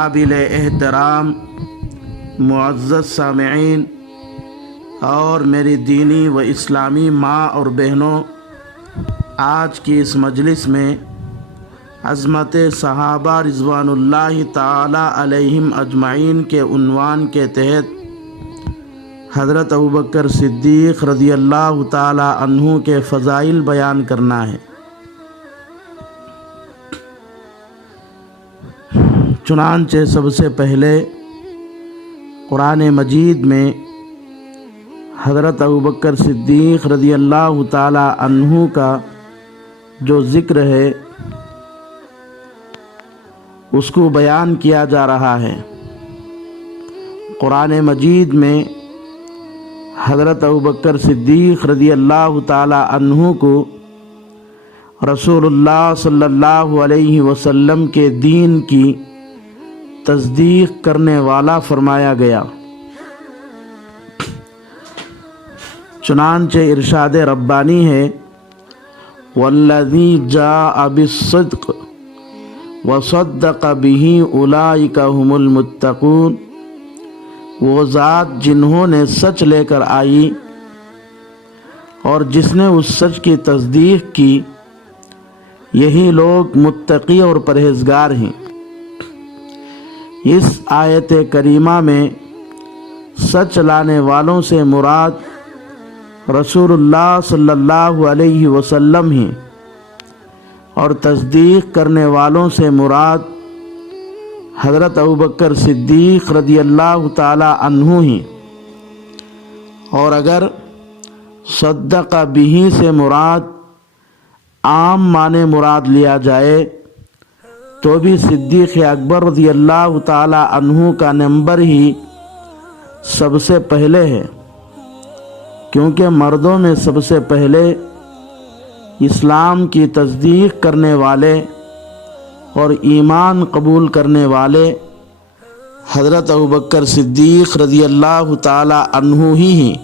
قابل احترام معزز سامعین اور میری دینی و اسلامی ماں اور بہنوں، آج کی اس مجلس میں عظمت صحابہ رضوان اللہ تعالی علیہم اجمعین کے عنوان کے تحت حضرت ابوبکر صدیق رضی اللہ تعالی عنہ کے فضائل بیان کرنا ہے۔ چنانچہ سب سے پہلے قرآن مجید میں حضرت ابوبکر صدیق رضی اللہ تعالی عنہ کا جو ذکر ہے اس کو بیان کیا جا رہا ہے۔ قرآن مجید میں حضرت ابوبکر صدیق رضی اللہ تعالی عنہ کو رسول اللہ صلی اللہ علیہ وسلم کے دین کی تصدیق کرنے والا فرمایا گیا۔ چنانچہ ارشاد ربانی ہے، والذی جاء بالصدق وصدق به اولئک هم المتقون، وہ ذات جنہوں نے سچ لے کر آئی اور جس نے اس سچ کی تصدیق کی، یہی لوگ متقی اور پرہیزگار ہیں۔ اس آیت کریمہ میں سچ لانے والوں سے مراد رسول اللہ صلی اللہ علیہ وسلم ہیں اور تصدیق کرنے والوں سے مراد حضرت ابوبکر صدیق رضی اللہ تعالی عنہ ہیں، اور اگر صدق بہ سے مراد عام معنی مراد لیا جائے تو بھی صدیق اکبر رضی اللہ تعالی عنہ کا نمبر ہی سب سے پہلے ہے، کیونکہ مردوں میں سب سے پہلے اسلام کی تصدیق کرنے والے اور ایمان قبول کرنے والے حضرت ابوبکر صدیق رضی اللہ تعالی عنہ ہی ہیں۔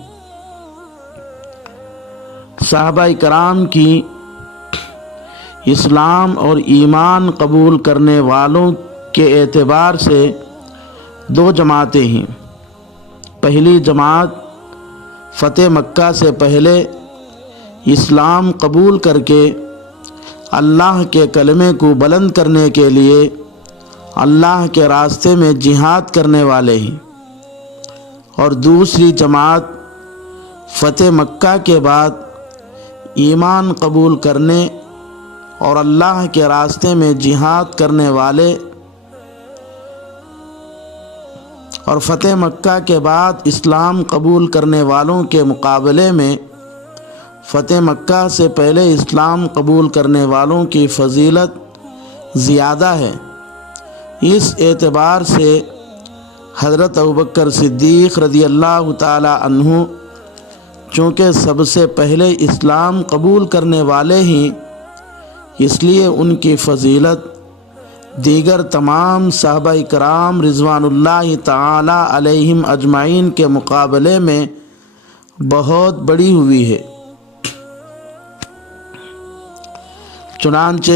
صحابہ کرام کی اسلام اور ایمان قبول کرنے والوں کے اعتبار سے دو جماعتیں ہیں۔ پہلی جماعت فتح مکہ سے پہلے اسلام قبول کر کے اللہ کے کلمے کو بلند کرنے کے لیے اللہ کے راستے میں جہاد کرنے والے ہیں، اور دوسری جماعت فتح مکہ کے بعد ایمان قبول کرنے اور اللہ کے راستے میں جہاد کرنے والے، اور فتح مکہ کے بعد اسلام قبول کرنے والوں کے مقابلے میں فتح مکہ سے پہلے اسلام قبول کرنے والوں کی فضیلت زیادہ ہے۔ اس اعتبار سے حضرت ابوبکر صدیق رضی اللہ تعالی عنہ چونکہ سب سے پہلے اسلام قبول کرنے والے ہیں، اس لیے ان کی فضیلت دیگر تمام صحابہ کرام رضوان اللہ تعالی علیہم اجمعین کے مقابلے میں بہت بڑی ہوئی ہے۔ چنانچہ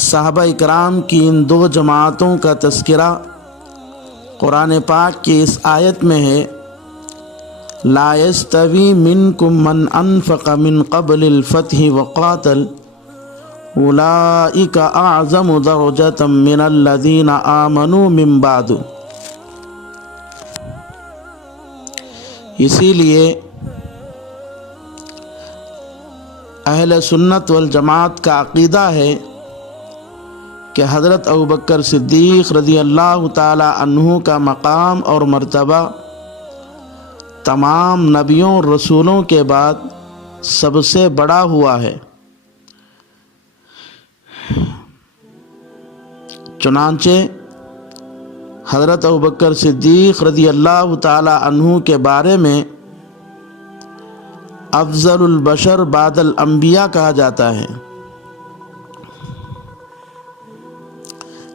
صحابہ کرام کی ان دو جماعتوں کا تذکرہ قرآن پاک کی اس آیت میں ہے، لا یستوی منکم من انفق من قبل الفتح وقاتل اولئک اعظم درجة من الذین آمنوا من بعد۔ اسی لیے اہل سنت والجماعت کا عقیدہ ہے کہ حضرت ابوبکر صدیق رضی اللہ تعالی عنہ کا مقام اور مرتبہ تمام نبیوں اور رسولوں کے بعد سب سے بڑا ہوا ہے۔ چنانچہ حضرت ابوبکر صدیق رضی اللہ تعالی عنہ کے بارے میں افضل البشر بعد الانبیاء کہا جاتا ہے۔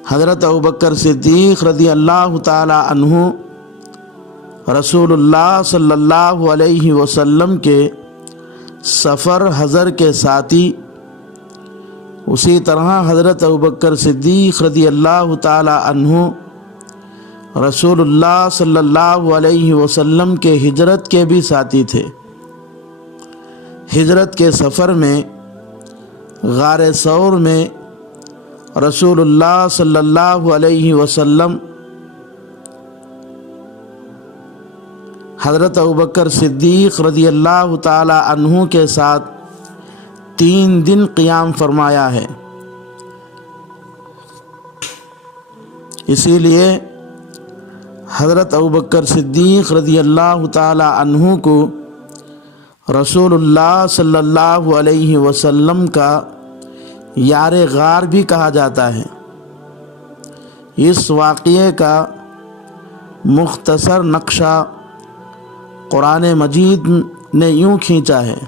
حضرت ابوبکر صدیق رضی اللہ تعالی عنہ رسول اللہ صلی اللہ علیہ وسلم کے سفر حضر کے ساتھی اسی طرح حضرت ابوبکر صدیق رضی اللہ تعالی عنہ رسول اللہ صلی اللہ علیہ وسلم کے ہجرت کے بھی ساتھی تھے۔ ہجرت کے سفر میں غار ثور میں رسول اللہ صلی اللہ علیہ وسلم حضرت ابوبکر صدیق رضی اللہ تعالی عنہ کے ساتھ 3 دن قیام فرمایا ہے۔ اسی لیے حضرت ابوبکر صدیق رضی اللہ تعالی عنہ کو رسول اللہ صلی اللہ علیہ وسلم کا یار غار بھی کہا جاتا ہے۔ اس واقعے کا مختصر نقشہ قرآن مجید نے یوں کھینچا ہے: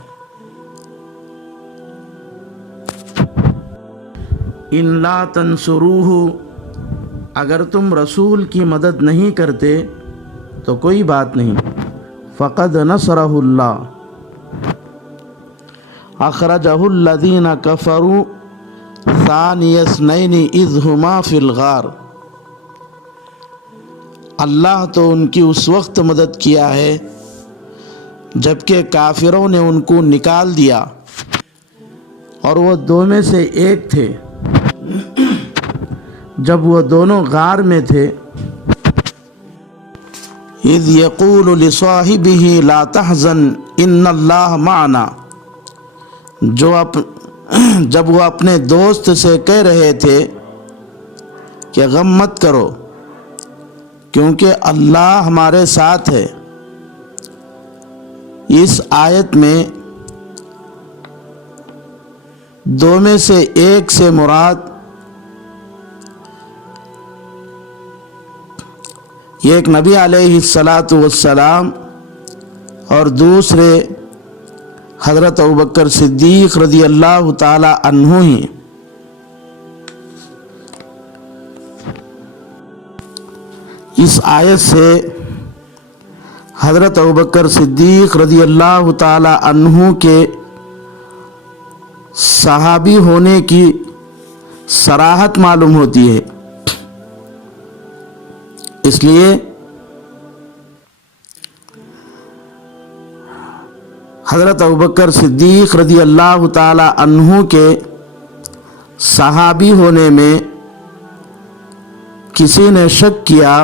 ان لا تنصروہ، اگر تم رسول کی مدد نہیں کرتے تو کوئی بات نہیں، فقد نصرہ اللہ اخرجہ الذین کفروا ثانی اثنین اذ ہما فی الغار، اللہ تو ان کی اس وقت مدد کیا ہے جبکہ کافروں نے ان کو نکال دیا اور وہ 2 میں سے ایک تھے، جب وہ دونوں غار میں تھے۔ اذ یقول لصاحبہ لا تحزن ان اللہ معنا، جب وہ اپنے دوست سے کہہ رہے تھے کہ غم مت کرو کیونکہ اللہ ہمارے ساتھ ہے۔ اس آیت میں 2 میں سے ایک سے مراد ایک نبی علیہ الصلاۃ والسلام اور دوسرے حضرت ابوبکر صدیق رضی اللہ تعالی عنہ ہی۔ اس آیت سے حضرت ابوبکر صدیق رضی اللہ تعالی عنہ کے صحابی ہونے کی صراحت معلوم ہوتی ہے۔ اس لیے حضرت ابوبکر صدیق رضی اللہ تعالی عنہ کے صحابی ہونے میں کسی نے شک کیا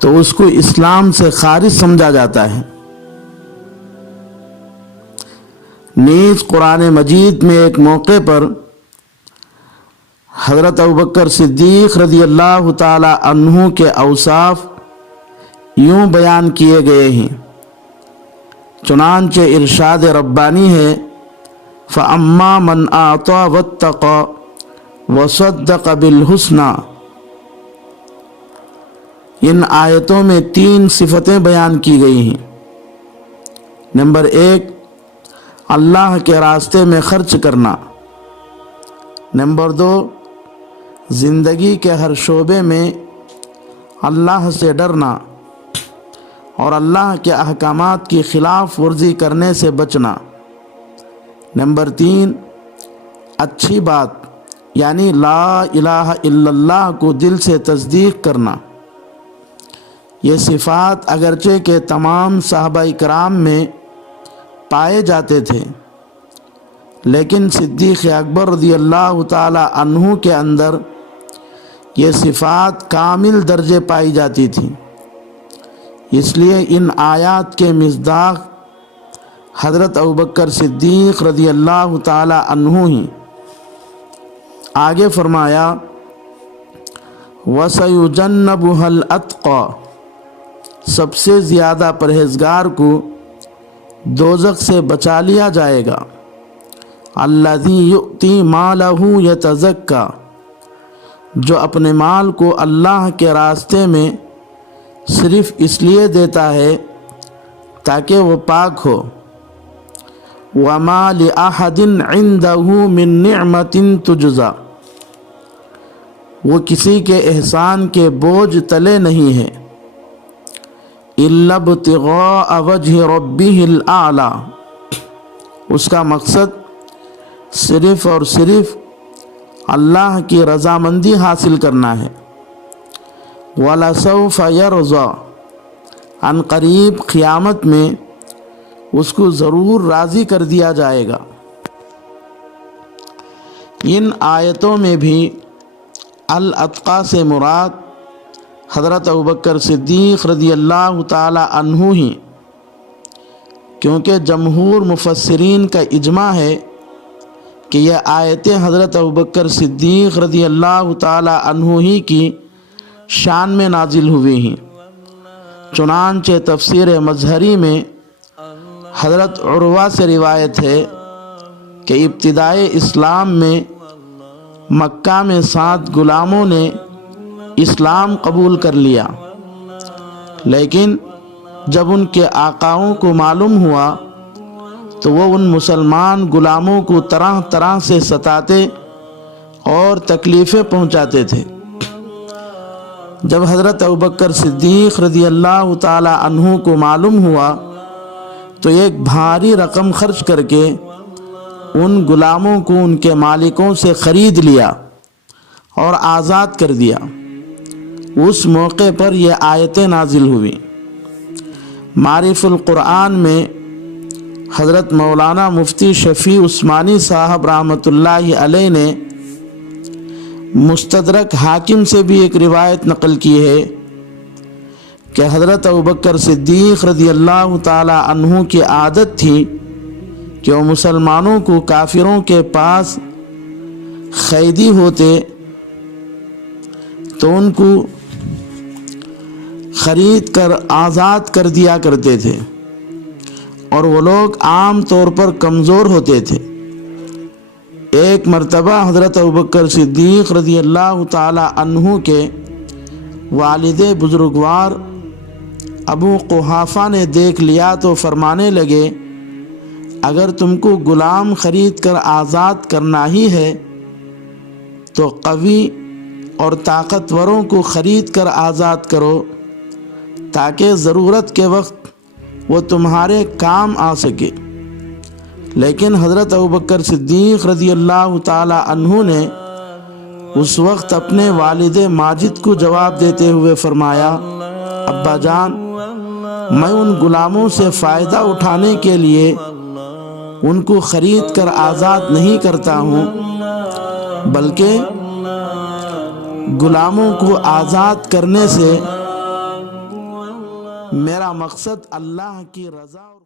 تو اس کو اسلام سے خارج سمجھا جاتا ہے۔ نیز قرآن مجید میں ایک موقع پر حضرت ابوبکر صدیق رضی اللہ تعالی عنہ کے اوصاف یوں بیان کیے گئے ہیں، چنانچہ ارشاد ربانی ہے: فَأَمَّا مَنْ أَعْطَى وَاتَّقَى وَصَدَّقَ بِالْحُسْنَى۔ ان آیتوں میں 3 صفتیں بیان کی گئی ہیں۔ نمبر 1، اللہ کے راستے میں خرچ کرنا۔ نمبر 2، زندگی کے ہر شعبے میں اللہ سے ڈرنا اور اللہ کے احکامات کی خلاف ورزی کرنے سے بچنا۔ نمبر 3، اچھی بات یعنی لا الہ الا اللہ کو دل سے تصدیق کرنا۔ یہ صفات اگرچہ کہ تمام صحابہ کرام میں پائے جاتے تھے، لیکن صدیق اکبر رضی اللہ تعالی عنہ کے اندر یہ صفات کامل درجے پائی جاتی تھیں۔ اس لیے ان آیات کے مصداق حضرت ابوبکر صدیق رضی اللہ تعالی عنہ ہی۔ آگے فرمایا: وَسَيُجَنَّبُهَا الْأَتْقَى، سب سے زیادہ پرہیزگار کو دوزخ سے بچا لیا جائے گا۔ الَّذِي يُؤْتِي مَالَهُ يَتَزَكَّى، جو اپنے مال کو اللہ کے راستے میں صرف اس لیے دیتا ہے تاکہ وہ پاک ہو۔ وَمَا لِأَحَدٍ عِنْدَهُ مِن نِعْمَةٍ تُجْزَى، وہ کسی کے احسان کے بوجھ تلے نہیں ہے۔ إِلَّا ابْتِغَاءَ وَجْهِ رَبِّهِ الْأَعْلَى، اس کا مقصد صرف اور صرف اللہ کی رضامندی حاصل کرنا ہے۔ وَلَسَوْفَ يَرْضَى، عن قریب قیامت میں اس کو ضرور راضی کر دیا جائے گا۔ ان آیتوں میں بھی الاتقیٰ سے مراد حضرت ابوبکر صدیق رضی اللہ تعالی عنہ ہی، کیونکہ جمہور مفسرین کا اجماع ہے کہ یہ آیتیں حضرت ابوبکر صدیق رضی اللہ تعالی عنہ ہی کی شان میں نازل ہوئی ہیں۔ چنانچہ تفسیر مظہری میں حضرت عروہ سے روایت ہے کہ ابتدائے اسلام میں مکہ میں 7 غلاموں نے اسلام قبول کر لیا، لیکن جب ان کے آقاؤں کو معلوم ہوا تو وہ ان مسلمان غلاموں کو طرح طرح سے ستاتے اور تکلیفیں پہنچاتے تھے۔ جب حضرت ابوبکر صدیق رضی اللہ تعالی عنہ کو معلوم ہوا تو ایک بھاری رقم خرچ کر کے ان غلاموں کو ان کے مالکوں سے خرید لیا اور آزاد کر دیا۔ اس موقع پر یہ آیتیں نازل ہوئی۔ معارف القرآن میں حضرت مولانا مفتی شفیع عثمانی صاحب رحمۃ اللہ علیہ نے مستدرک حاکم سے بھی ایک روایت نقل کی ہے کہ حضرت ابوبکر صدیق رضی اللہ تعالی عنہ کی عادت تھی کہ وہ مسلمانوں کو کافروں کے پاس قیدی ہوتے تو ان کو خرید کر آزاد کر دیا کرتے تھے، اور وہ لوگ عام طور پر کمزور ہوتے تھے۔ ایک مرتبہ حضرت ابوبکر صدیق رضی اللہ تعالی عنہ کے والد بزرگوار ابو قحافہ نے دیکھ لیا تو فرمانے لگے، اگر تم کو غلام خرید کر آزاد کرنا ہی ہے تو قوی اور طاقتوروں کو خرید کر آزاد کرو تاکہ ضرورت کے وقت وہ تمہارے کام آ سکے۔ لیکن حضرت ابوبکر صدیق رضی اللہ تعالی عنہ نے اس وقت اپنے والد ماجد کو جواب دیتے ہوئے فرمایا، ابا جان، میں ان غلاموں سے فائدہ اٹھانے کے لیے ان کو خرید کر آزاد نہیں کرتا ہوں، بلکہ غلاموں کو آزاد کرنے سے میرا مقصد اللہ کی رضا